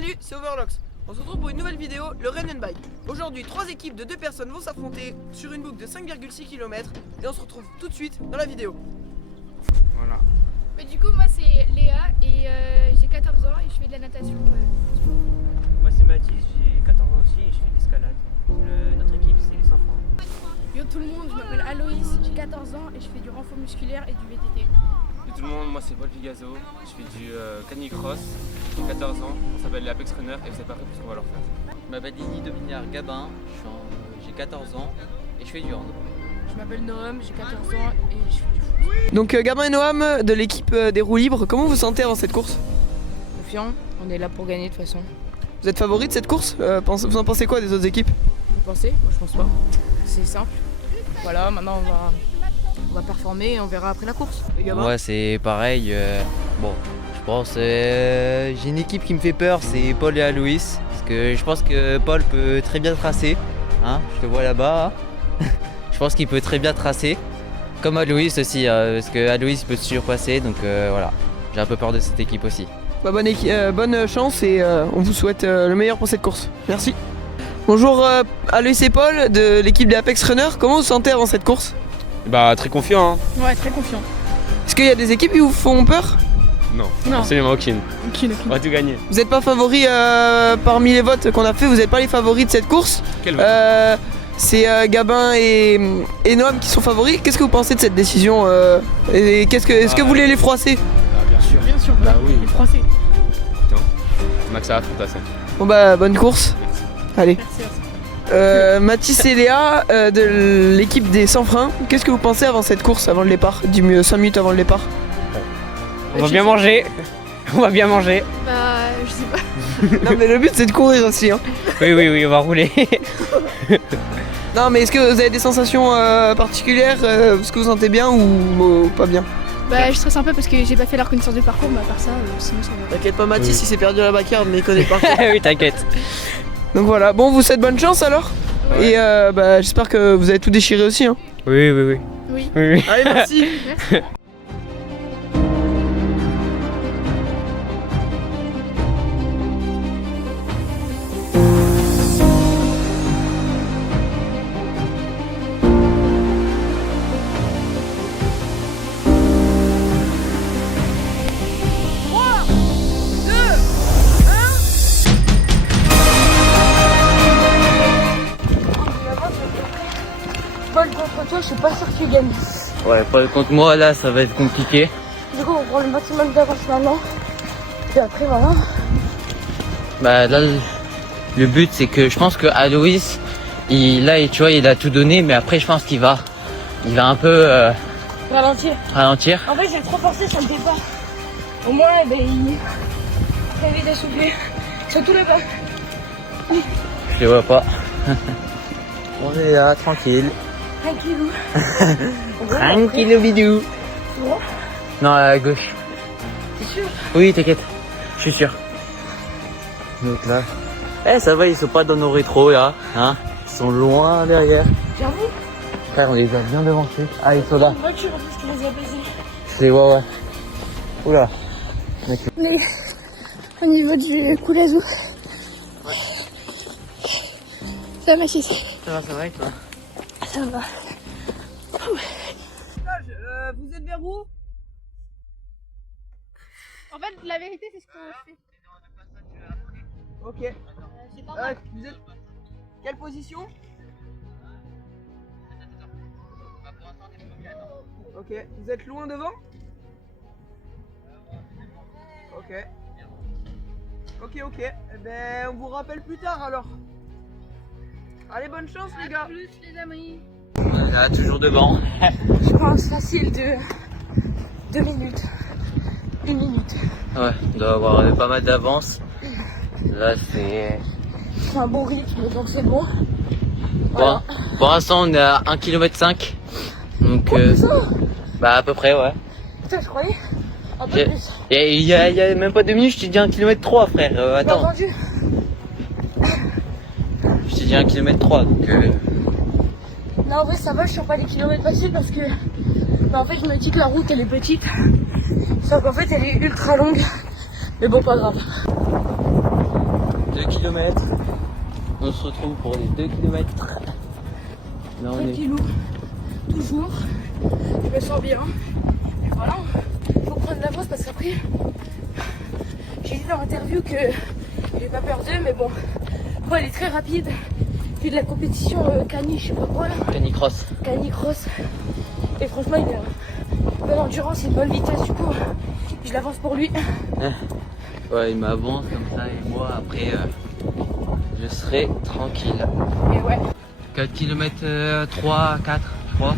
Salut, c'est Overlocks. On se retrouve pour une nouvelle vidéo, le Run and Bike. Aujourd'hui, 3 équipes de 2 personnes vont s'affronter sur une boucle de 5,6 km et on se retrouve tout de suite dans la vidéo. Voilà. Mais du coup, moi c'est Léa et j'ai 14 ans et je fais de la natation. Moi c'est Mathis, j'ai 14 ans aussi et je fais de l'escalade. Notre équipe c'est les enfants. Yo tout le monde, je m'appelle Aloïs, j'ai 14 ans et je fais du renfort musculaire et du VTT. Salut tout le monde, moi c'est Paul Pigazo, je fais du canicross, j'ai 14 ans, on s'appelle les Apex Runners et vous savez pas ce qu'on va leur faire. Je m'appelle Dini Dominard Gabin, j'ai 14 ans et je fais du hand. Je m'appelle Noam, j'ai 14 ans et je fais du foot. Donc Gabin et Noam de l'équipe des roues libres, comment vous vous sentez avant cette course? Confiant, on est là pour gagner de toute façon. Vous êtes favori de cette course? Vous en pensez quoi des autres équipes? Vous pensez? Moi je pense pas. C'est simple. Voilà, maintenant on va performer et on verra après la course. Et Gabin? Moi c'est pareil, bon je pense j'ai une équipe qui me fait peur, c'est Paul et Aloïs. Parce que je pense que Paul peut très bien tracer, hein, je le vois là-bas. Je pense qu'il peut très bien tracer. Comme Aloïs aussi, parce que Aloïs peut se surpasser, donc voilà. J'ai un peu peur de cette équipe aussi. Bah, bonne chance et on vous souhaite le meilleur pour cette course. Merci. Bonjour Aloïs et Paul de l'équipe des Apex Runners, comment vous vous sentez avant cette course? Bah très confiant hein. Ouais, très confiant. Est-ce qu'il y a des équipes qui vous font peur? Non. Absolument aucune. Aucune. On va tout gagner. Vous n'êtes pas favoris parmi les votes qu'on a fait, vous n'êtes pas les favoris de cette course. Quel C'est Gabin et Noam qui sont favoris. Qu'est-ce que vous pensez de cette décision et est-ce que vous voulez les froisser? bien sûr. Bien sûr, Bah oui. les Français. Putain. Max à la fantasme. Bon bah bonne course. Allez. Merci. Mathis et Léa de l'équipe des sans freins, qu'est-ce que vous pensez avant cette course, avant le départ, du mieux 5 minutes avant le départ? On va bien manger. On va bien manger. Bah, je sais pas. Non mais le but c'est de courir aussi hein. Oui, on va rouler. Non mais est-ce que vous avez des sensations particulières, est-ce que vous sentez bien ou pas bien? Bah, je stresse un peu parce que j'ai pas fait la reconnaissance de parcours, mais à part ça, sinon ça va. T'inquiète pas Mathis, il s'est perdu à la bacarde mais il connaît pas. Oui, t'inquiète. Donc voilà, bon vous souhaite bonne chance alors. Ouais. Et bah, j'espère que vous avez tout déchiré aussi hein. Oui. Oui. Allez merci. Merci. Paul contre toi, je suis pas sûr que tu gagnes. Ouais, Paul contre moi là, ça va être compliqué. Du coup, on prend le maximum d'avance maintenant. Et après, voilà. Bah là, le but c'est que je pense que Aloïs, tu vois, il a tout donné, mais après je pense qu'il va un peu Ralentir. ralentir. En fait, j'ai trop forcé sur le départ. Au moins, eh ben, il très vite essoufflé. Surtout le bas. Je les vois pas. On est là, tranquille. Tranquillou. Tranquille bidou. C'est bon? Non, à gauche. T'es sûr? Oui, t'inquiète, je suis sûr. Donc là, ça va, ils sont pas dans nos rétros là, hein. Ils sont loin derrière. J'avoue. Frère, on les a bien devancés. Ah, ils sont là. Une voiture en plus qui les a baisés. Je les vois, ouais. Oula. On est au niveau du Coulazou. Ça va, Mathis? Ça va et toi? Ça va. Vous êtes vers où? En fait, la vérité, c'est ce qu'on fait. Ok. C'est pas mal. Vous êtes quelle position? Ok. Vous êtes loin devant? Ok. Ok. Eh ben, on vous rappelle plus tard alors. Allez, bonne chance les gars. Plus, les amis. On est là, toujours devant. Je pense facile de 2 minutes. 1 minute. Ouais, on doit avoir pas mal d'avance. Là, c'est... C'est un bon rythme, donc c'est bon. Bon, pour l'instant, on est à 1,5 km. Donc, bah à peu près, ouais. Putain, je croyais. Un peu J'ai- plus. Il y a même pas 2 minutes, je t'ai dit 1,3 km, frère. J'ai Attends, entendu. je t'ai dit 1,3 km, donc... Non, en vrai, ça va, je sens pas les kilomètres passés parce que. Bah, en fait, je me dis que la route elle est petite. Sauf qu'en fait, elle est ultra longue. Mais bon, pas grave. 2 km. On se retrouve pour les 2 km. Là, on est... Tranquillou, toujours. Je me sens bien. Et voilà, faut prendre l'avance parce qu'après, j'ai dit dans l'interview que j'ai pas peur d'eux, mais bon, Paul est très rapide. Il fait de la compétition cani, je sais pas quoi là. Canicross. Canicross. Et franchement, il a une bonne endurance et une bonne vitesse, du coup, je l'avance pour lui. Ouais, il m'avance comme ça et moi après je serai tranquille. Et ouais. 4 km 3, 4 je crois.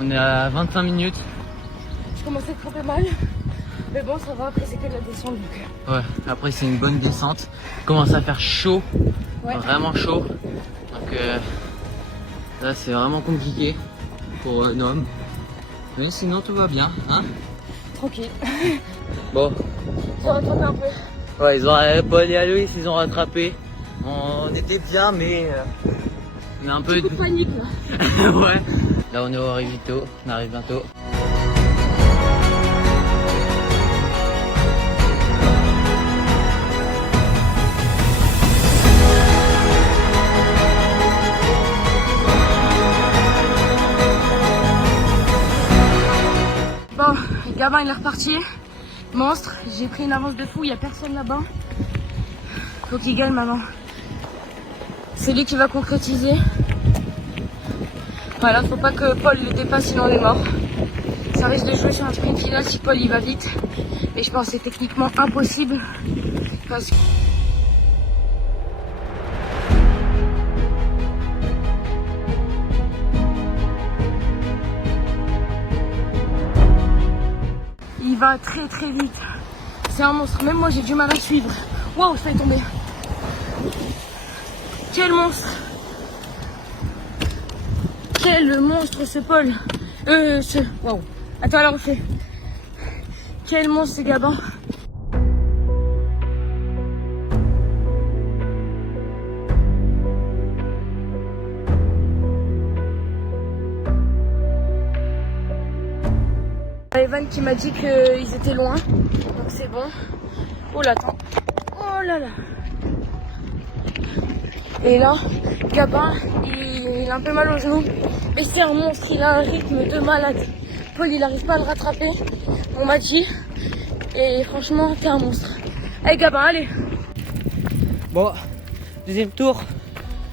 On est à 25 minutes. Je commence à être un peu mal. Mais bon, ça va, après c'est que de la descente. Donc... Ouais, après c'est une bonne descente. Il commence à faire chaud, Ouais. vraiment chaud. Donc là c'est vraiment compliqué pour un homme. Mais sinon tout va bien, hein. Tranquille. Bon. Je vais rattraper un peu. Ouais, Paul et Aloïs, ils ont rattrapé. On était bien, mais on a un peu Coup de panique là. ouais. Là, on est au Rivito, on arrive bientôt. Bon, Gabin il est reparti. Monstre, j'ai pris une avance de fou, il n'y a personne là-bas. Faut qu'il gagne maintenant. C'est lui qui va concrétiser. Voilà, faut pas que Paul le dépasse, sinon on est mort. Ça risque de jouer sur un sprint final si Paul y va vite. Mais je pense que c'est techniquement impossible. Parce que... il va très très vite. C'est un monstre. Même moi j'ai du mal à suivre. Waouh, ça est tombé. Quel monstre. Quel monstre ce Paul. Waouh. Attends, alors on fait. Quel monstre ce Gabin. Evan qui m'a dit qu'ils étaient loin, donc c'est bon. Oh là, attends. Oh là là. Et là, Gabin, il a un peu mal au genou. Mais c'est un monstre, il a un rythme de malade. Paul, il n'arrive pas à le rattraper, on m'a dit. Et franchement, t'es un monstre. Allez Gabin, allez. Bon, deuxième tour.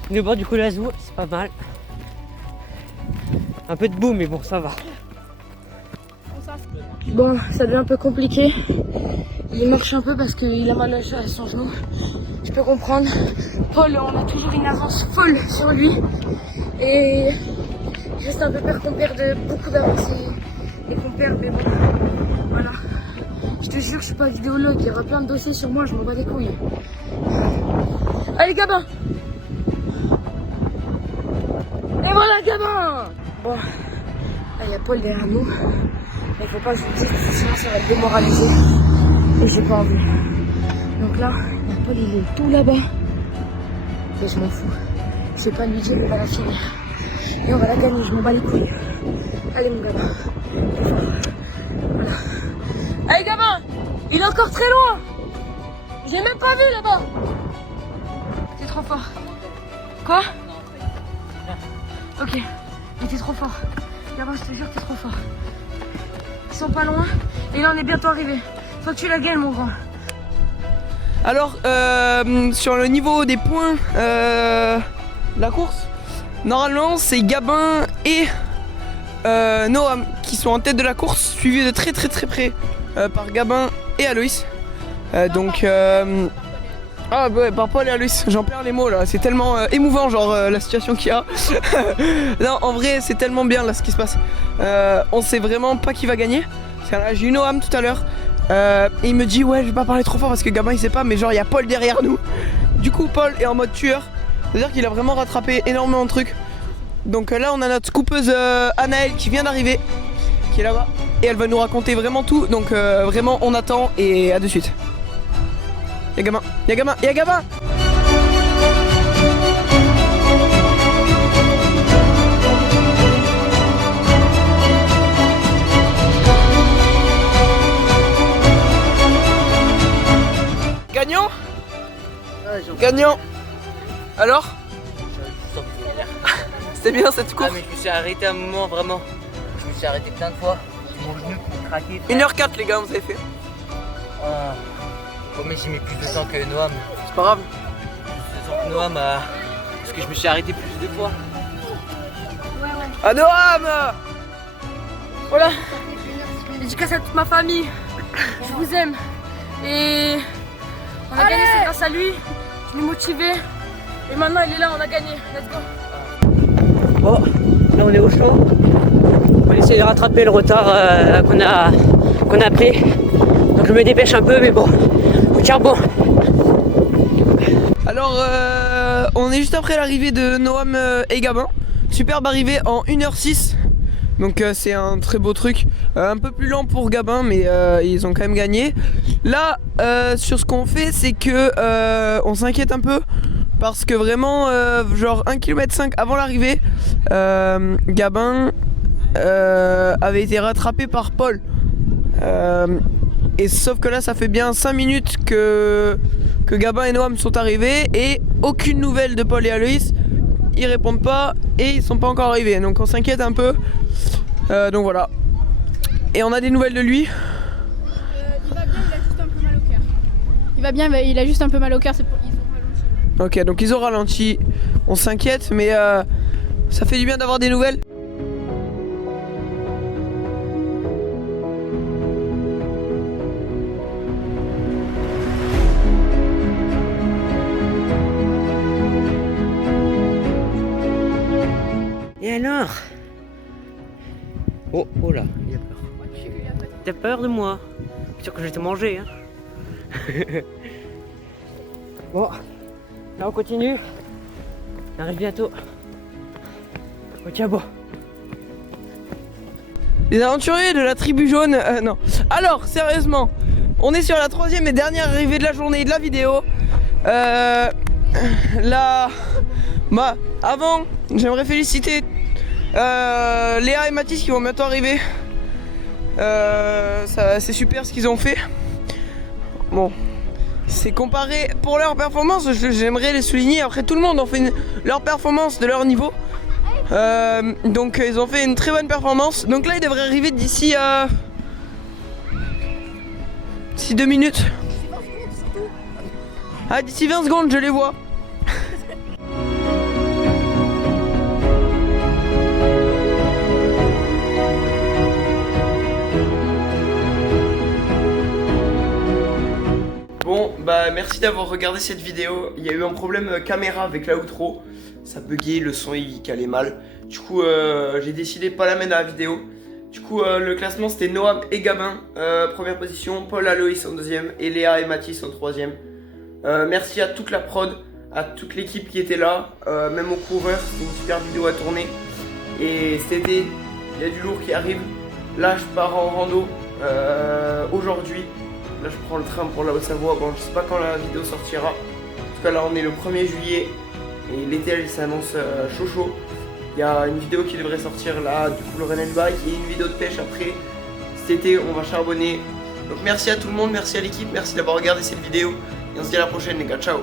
On est au bord du Colazo, c'est pas mal. Un peu de boue, mais bon, ça va. Bon, ça devient un peu compliqué. Il marche un peu parce qu'il a mal à son genou. Je peux comprendre. Paul, on a toujours une avance folle sur lui. Et il reste un peu peur qu'on perde beaucoup d'avance et qu'on perde. Mais bon, voilà. Je te jure, je suis pas vidéologue. Il y aura plein de dossiers sur moi, je m'en bats les couilles. Allez, Gabin! Et voilà, Gabin! Bon, là, il y a Paul derrière nous. Mais il faut pas que je vous dise, sinon ça va le démoraliser. Et j'ai pas envie. Donc là, il y a Paul, il est tout là-bas. Mais je m'en fous. Je vais pas lui dire, on va la finir. Et on va la gagner, je m'en bats les couilles. Allez mon Gabin. Voilà. Allez Gabin! Il est encore très loin! J'ai même pas vu là-bas! T'es trop fort. Quoi? Ok. Mais t'es trop fort. Gabin, je te jure que t'es trop fort. Ils sont pas loin. Et là, on est bientôt arrivé. Faut que tu la gagnes, mon grand. Alors, sur le niveau des points, la course, normalement, c'est Gabin et Noam qui sont en tête de la course, suivis de très très très près par Gabin et Aloïs. Ah ouais, par Paul et Aloïs, j'en perds les mots là, c'est tellement émouvant genre la situation qu'il y a. Non, en vrai, c'est tellement bien là ce qui se passe. On sait vraiment pas qui va gagner. J'ai eu Noam tout à l'heure. Et il me dit ouais, je vais pas parler trop fort parce que Gabin il sait pas, mais genre il y a Paul derrière nous. Du coup, Paul est en mode tueur. C'est-à-dire qu'il a vraiment rattrapé énormément de trucs. Donc là, on a notre scoopeuse Anaëlle qui vient d'arriver, qui est là-bas. Et elle va nous raconter vraiment tout. Donc vraiment, on attend et à de suite. Y'a Gabin, y'a Gabin, y'a Gabin! Gagnant? Gagnant. Alors? C'était bien cette course. Ah mais je me suis arrêté un moment vraiment. Je me suis arrêté plein de fois. Mon genou qui craquait. 1h04 les gars, vous avez fait. Ah. Oh mais j'ai mis plus de temps que Noam. C'est pas grave. Plus de temps que Noam parce que je me suis arrêté plus de fois. À Noam. Voilà. Dédicace à toute ma famille. Je vous aime. Et on a gagné, c'est grâce à lui. Je l'ai motivé. Et maintenant il est là, on a gagné. Let's go. Bon, là on est au chaud. On essaie de rattraper le retard qu'on a pris. Donc je me dépêche un peu, mais bon, au charbon. Alors on est juste après l'arrivée de Noam et Gabin. Superbe arrivée en 1h06. Donc c'est un très beau truc. Un peu plus lent pour Gabin, mais ils ont quand même gagné. Là sur ce qu'on fait, c'est que on s'inquiète un peu. Parce que vraiment genre 1,5 km avant l'arrivée, Gabin avait été rattrapé par Paul. Et sauf que là ça fait bien 5 minutes que Gabin et Noam sont arrivés et aucune nouvelle de Paul et Aloïs. Ils répondent pas et ils sont pas encore arrivés, donc on s'inquiète un peu. Donc voilà. Et on a des nouvelles de lui. Il va bien, il a juste un peu mal au cœur. Il va bien, il a juste un peu mal au cœur, c'est pour ils ont ralenti. Ok, donc ils ont ralenti. On s'inquiète, mais ça fait du bien d'avoir des nouvelles. Et alors? Oh là, il a peur. T'as peur de moi? C'est sûr que je vais te manger, hein. Bon, là on continue. On arrive bientôt. Ok, bon. Les aventuriers de la tribu jaune, non. Alors, sérieusement, on est sur la 3e et dernière arrivée de la journée de la vidéo. Là, bah, avant, j'aimerais féliciter Léa et Mathis qui vont bientôt arriver. C'est super ce qu'ils ont fait. Bon, c'est comparé pour leur performance, j'aimerais les souligner. Après, tout le monde a fait leur performance de leur niveau. Donc ils ont fait une très bonne performance. Donc là ils devraient arriver d'ici 2 minutes. Ah, d'ici 20 secondes je les vois. Bon bah merci d'avoir regardé cette vidéo. Il y a eu un problème caméra avec la outro. Ça buguait, le son il calait mal. Du coup j'ai décidé de pas la mettre dans la vidéo. Du coup le classement c'était Noam et Gabin première position, Paul Aloïs en 2e et Léa et Mathis en 3e. Merci à toute la prod, à toute l'équipe qui était là, même aux coureurs, c'était une super vidéo à tourner. Et cet été, il y a du lourd qui arrive. Là je pars en rando aujourd'hui. Là je prends le train pour la Haute-Savoie. Bon je sais pas quand la vidéo sortira. En tout cas là on est le 1er juillet. Et l'été il s'annonce chaud. Il y a une vidéo qui devrait sortir là, du coup le Run and Bike, et une vidéo de pêche après. Cet été on va charbonner. Donc merci à tout le monde, merci à l'équipe, merci d'avoir regardé cette vidéo. Et on se dit à la prochaine les gars, ciao.